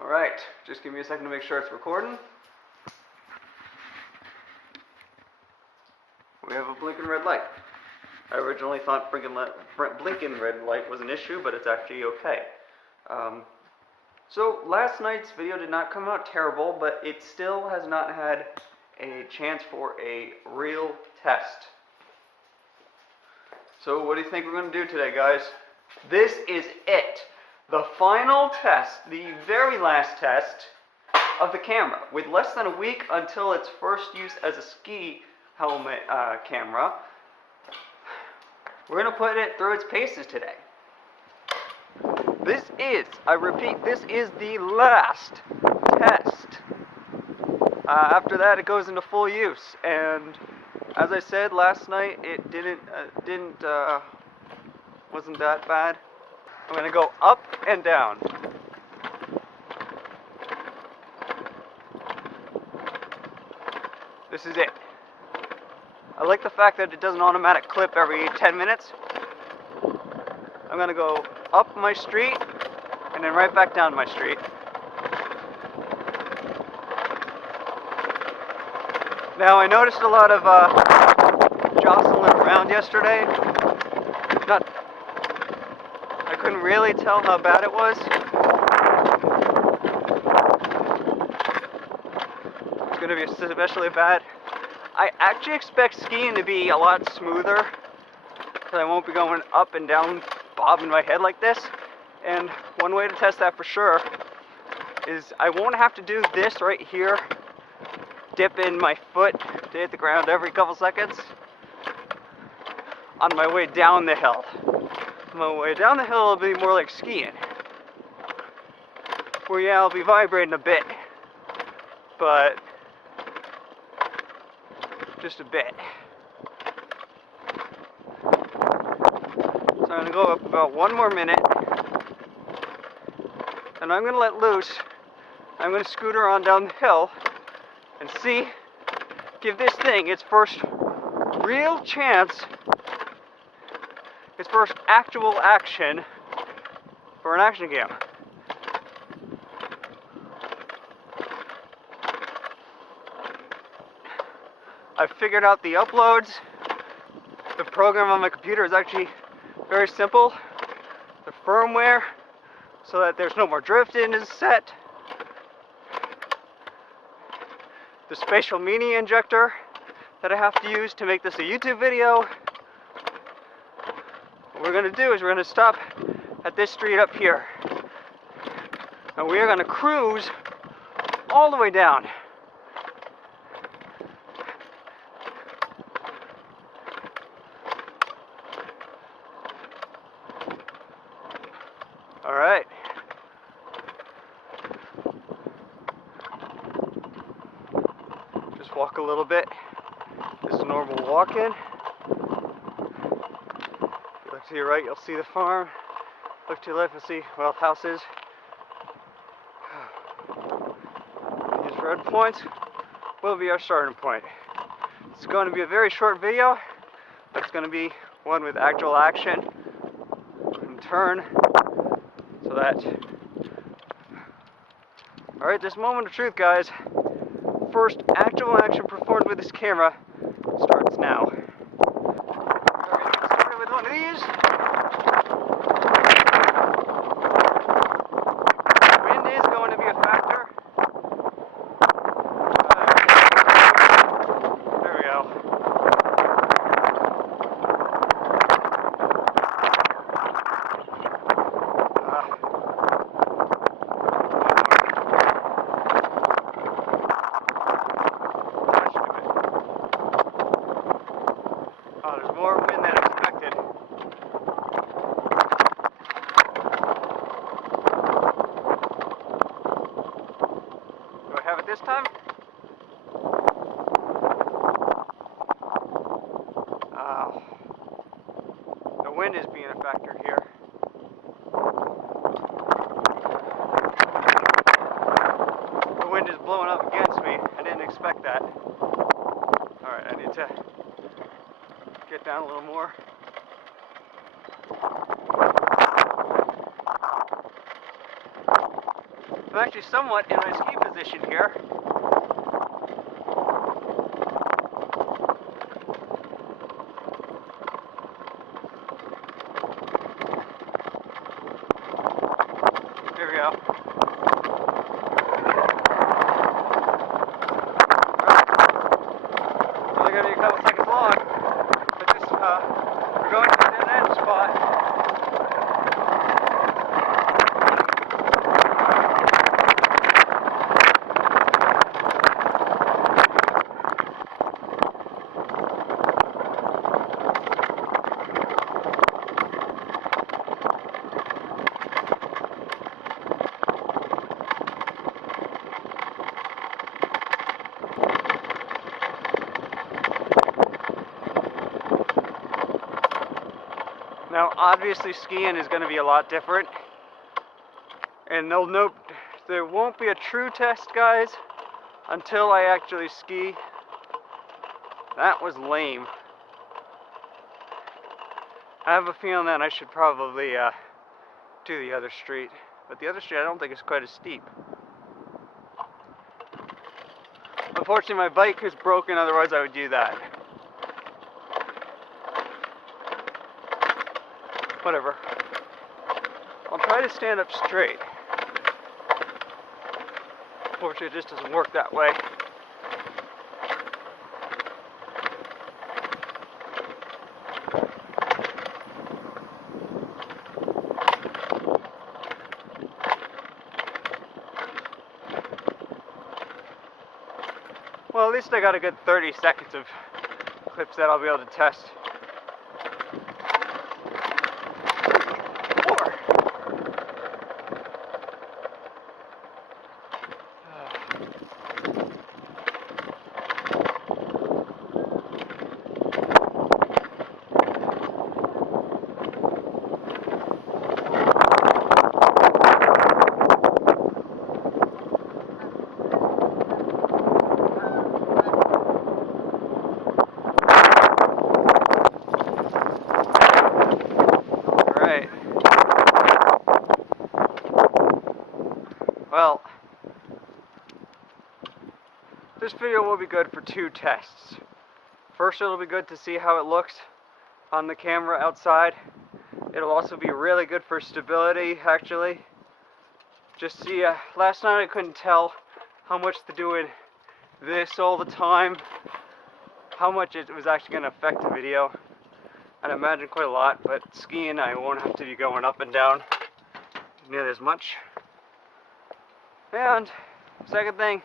Alright, just give me a second to make sure it's recording. We have a blinking red light. I originally thought blinking red light was an issue, but it's actually okay. So last night's video did not come out terrible, but it still has not had a chance for a real test. So what do you think we're going to do today, guys? This is it. The final test, the very last test of the camera. With less than a week until its first use as a ski helmet camera, we're going to put it through its paces today. This is, I repeat, this is the last test. After that, it goes into full use. And as I said last night, it wasn't that bad. I'm going to go up and down. This is it. I like the fact that it does an automatic clip every 10 minutes. I'm going to go up my street and then right back down my street. Now I noticed a lot of jostling around yesterday. I couldn't really tell how bad it was. It's going to be especially bad. I actually expect skiing to be a lot smoother, because I won't be going up and down, bobbing my head like this. And one way to test that for sure is I won't have to do this right here, dip in my foot to hit the ground every couple seconds on my way down the hill. On my way down the hill, it'll be more like skiing, where yeah, I'll be vibrating a bit, but just a bit. So I'm going to go up about one more minute, and I'm going to let loose. I'm going to scooter on down the hill and give this thing its first real chance, its first actual action for an action cam. I've figured out the uploads. The program on my computer is actually very simple. The firmware, so that there's no more drifting, is set. The spatial media injector that I have to use to make this a YouTube video. What we're going to do is we're going to stop at this street up here. And we are going to cruise all the way down. All right. Just walk a little bit. This is a normal walk-in. Look to your right, you'll see the farm. Look to your left, you'll see, well, houses. These red points will be our starting point. It's going to be a very short video, but it's going to be one with actual action and turn. So that, alright, this moment of truth, guys. First actual action performed with this camera starts now. Alright, get started with one of these. Wind is going to be a factor. There we go. Oh, there's more wind than expected. Do I have it this time? The wind is being a factor here. The wind is blowing up against me. I didn't expect that. Alright, I need to get down a little more. I'm actually somewhat in my ski position here. Here we go. Only gonna be a couple seconds long, but just we're going to the dead end spot. Now, obviously, skiing is going to be a lot different, and there won't be a true test, guys, until I actually ski. That was lame. I have a feeling that I should probably do the other street, but the other street I don't think is quite as steep. Unfortunately, my bike is broken, otherwise I would do that. Whatever. I'll try to stand up straight. Unfortunately, it just doesn't work that way. Well, at least I got a good 30 seconds of clips that I'll be able to test. Well, this video will be good for two tests. First, it'll be good to see how it looks on the camera outside. It'll also be really good for stability, actually. Just see, last night I couldn't tell how much doing this all the time, how much it was actually going to affect the video. I'd imagine quite a lot, but skiing I won't have to be going up and down nearly as much. And second thing,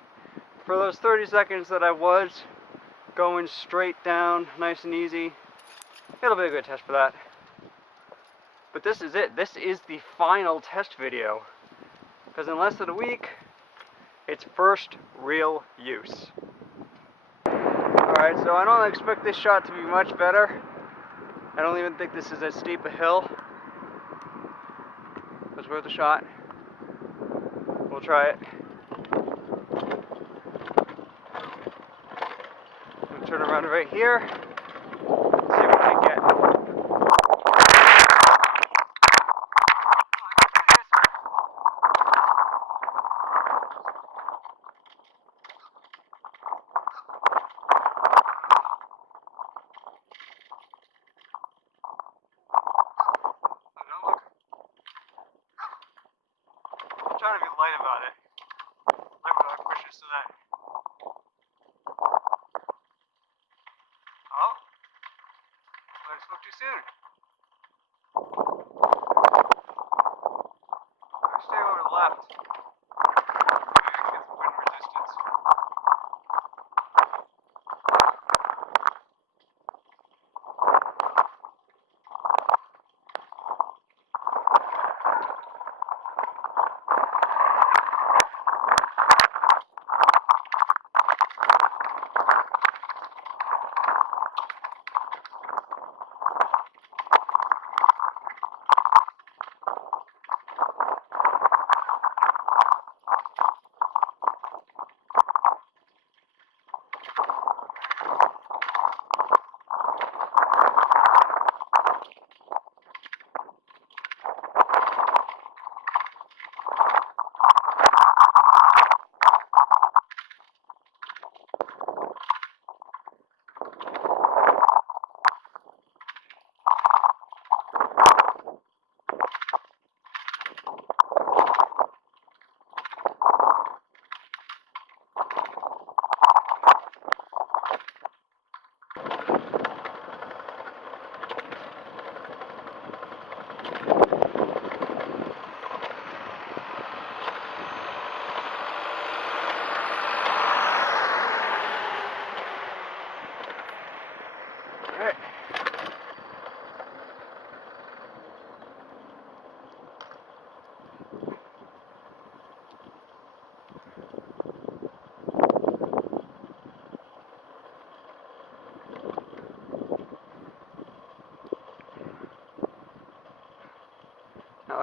for those 30 seconds that I was going straight down, nice and easy, it'll be a good test for that. But this is it. This is the final test video. Because in less than a week, it's first real use. Alright, so I don't expect this shot to be much better. I don't even think this is as steep a hill. But it's worth a shot. We'll try it. I'm going to turn around right here. See what I get. I'm trying to be light about it. Light without pushing so that. Oh, I spoke too soon. I stay over to the left. Maybe I can get some wind resistance.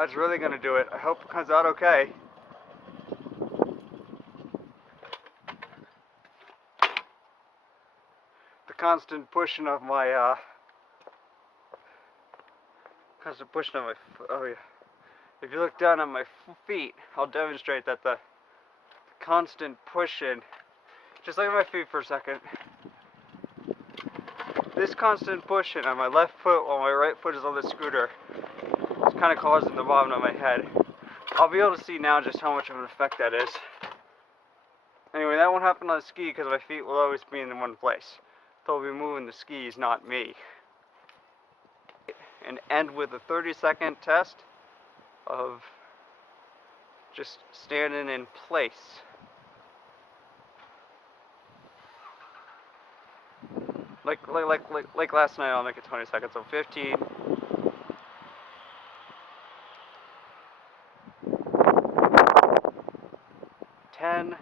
that's really gonna do it. I hope it comes out okay. The constant pushing of my oh yeah. If you look down at my feet, I'll demonstrate that the constant pushing. Just look at my feet for a second. This constant pushing on my left foot while my right foot is on the scooter is kind of causing the bottom of my head. I'll be able to see now just how much of an effect that is. Anyway, that won't happen on the ski because my feet will always be in one place. They'll be moving the skis, not me. And end with a 30-second test of just standing in place. Like last night, I'll make it 20 seconds. So 15. 10.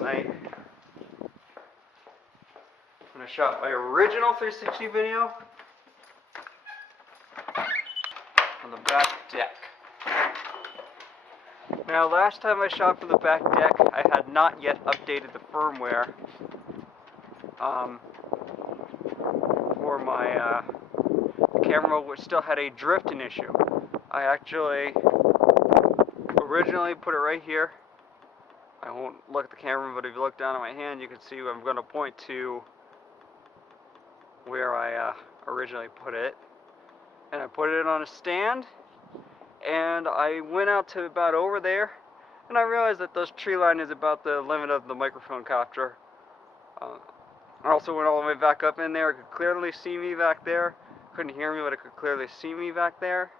'Night. When I shot my original 360 video on the back deck. Now, last time I shot from the back deck, I had not yet updated the firmware for my the camera, which still had a drifting issue. I actually originally put it right here. I won't look at the camera, but if you look down at my hand, you can see I'm going to point to where I originally put it. And I put it on a stand, and I went out to about over there, and I realized that this tree line is about the limit of the microphone capture. I also went all the way back up in there. I could clearly see me back there. Couldn't hear me, but I could clearly see me back there.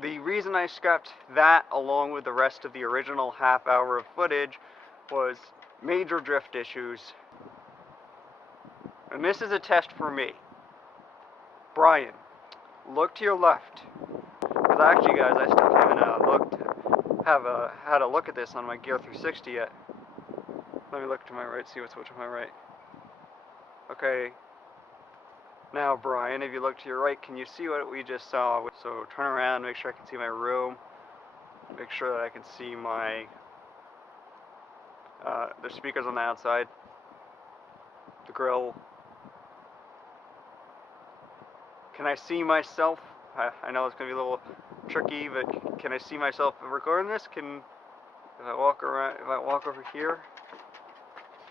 The reason I scrapped that along with the rest of the original half hour of footage was major drift issues. And this is a test for me. Brian, look to your left. Because actually, guys, I still haven't had a look at this on my Gear 360 yet. Let me look to my right, see what's to my right. Okay. Now, Brian, if you look to your right, can you see what we just saw? So turn around, make sure I can see my room. Make sure that I can see my the speakers on the outside, the grill. Can I see myself? I know it's gonna be a little tricky, but can I see myself recording this? If I walk around, if I walk over here,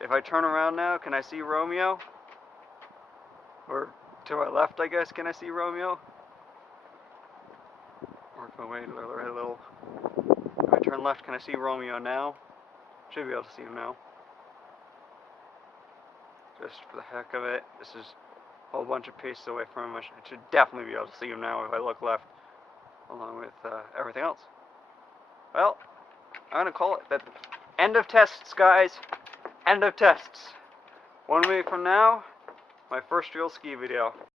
if I turn around now, can I see Romeo? Or to my left, I guess, can I see Romeo? Work my way right a little. If I turn left, can I see Romeo now? Should be able to see him now. Just for the heck of it, this is a whole bunch of paces away from him. I should definitely be able to see him now if I look left, along with everything else. Well, I'm gonna call it that. End of tests, guys. End of tests. 1 week from now, my first real ski video.